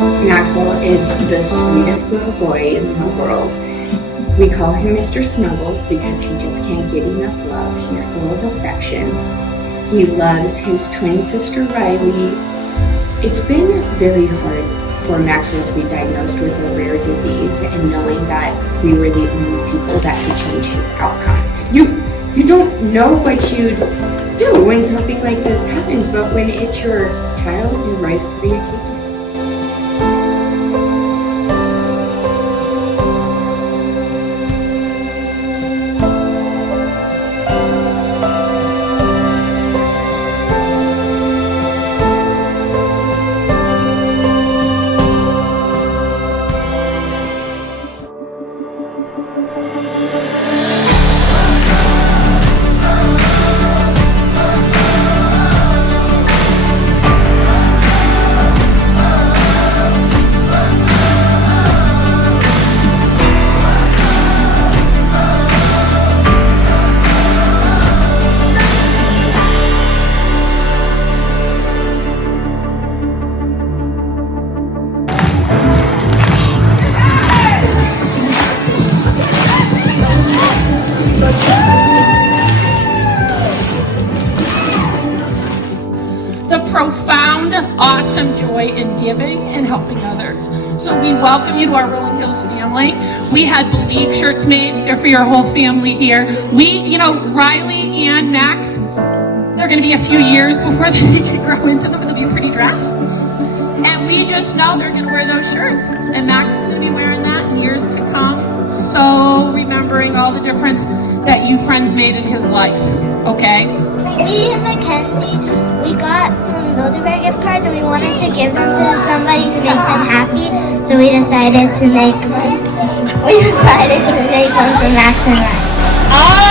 Maxwell is the sweetest little boy in the world. We call him Mr. Snuggles because he just can't get enough love. He's full of affection. He loves his twin sister Riley. It's been very hard for Maxwell to be diagnosed with a rare disease, and knowing that we were the only people that could change his outcome. You don't know what you'd do when something like this happens, but when it's your child, you rise to the occasion. The profound, awesome joy in giving and helping others. So we welcome you to our Rolling Hills family. We had Believe shirts made for your whole family here. Riley and Max, they're going to be a few years before they can grow into them, and they'll be a pretty dress. And we just know they're going to wear those shirts. And Max is going to be wearing that in years to come. So remembering all the difference that you friends made in his life, okay? Me and Mackenzie, we got some Build-A-Bear gift cards and we wanted to give them to somebody to make them happy. So we decided to make them for Max and Riley.